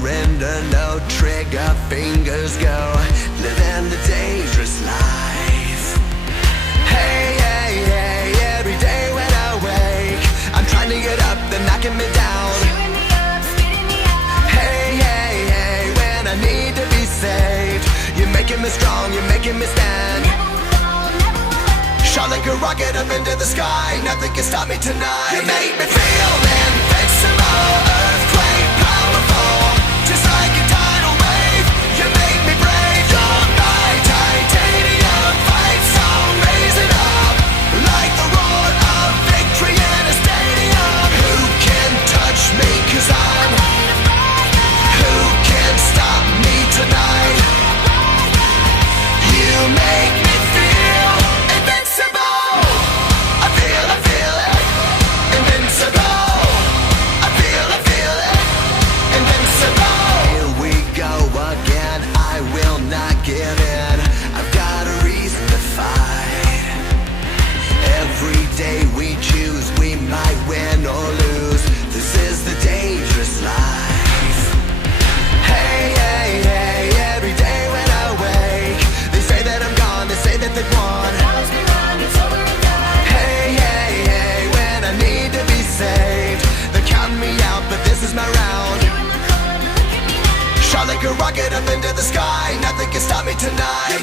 surrender, no trigger, fingers go, living the dangerous life. Hey, hey, hey, every day when I wake, I'm trying to get up, they're knocking me down. Hey, hey, hey, when I need to be saved, you're making me strong, you're making me stand. Shot like a rocket up into the sky, nothing can stop me tonight. You make me feel invincible, earthquake powerful, just like a tidal wave. You make me brave, you're my titanium fight song, raising up like the roar of victory in a stadium. Who can touch me, 'cause I'm who can stop me tonight? You make me feel invincible. I feel it, invincible. I feel it, invincible. Here we go again, I will not give in. I've got a reason to fight. Every day we choose, we might win or lose. This is the dangerous life. Hey, hey, hey, every day when I wake, they say that I'm gone, they say that they've won. Hey, hey, hey, when I need to be saved, they're counting me out, but this is my round. Shot like a rocket up into the sky, nothing can stop me tonight.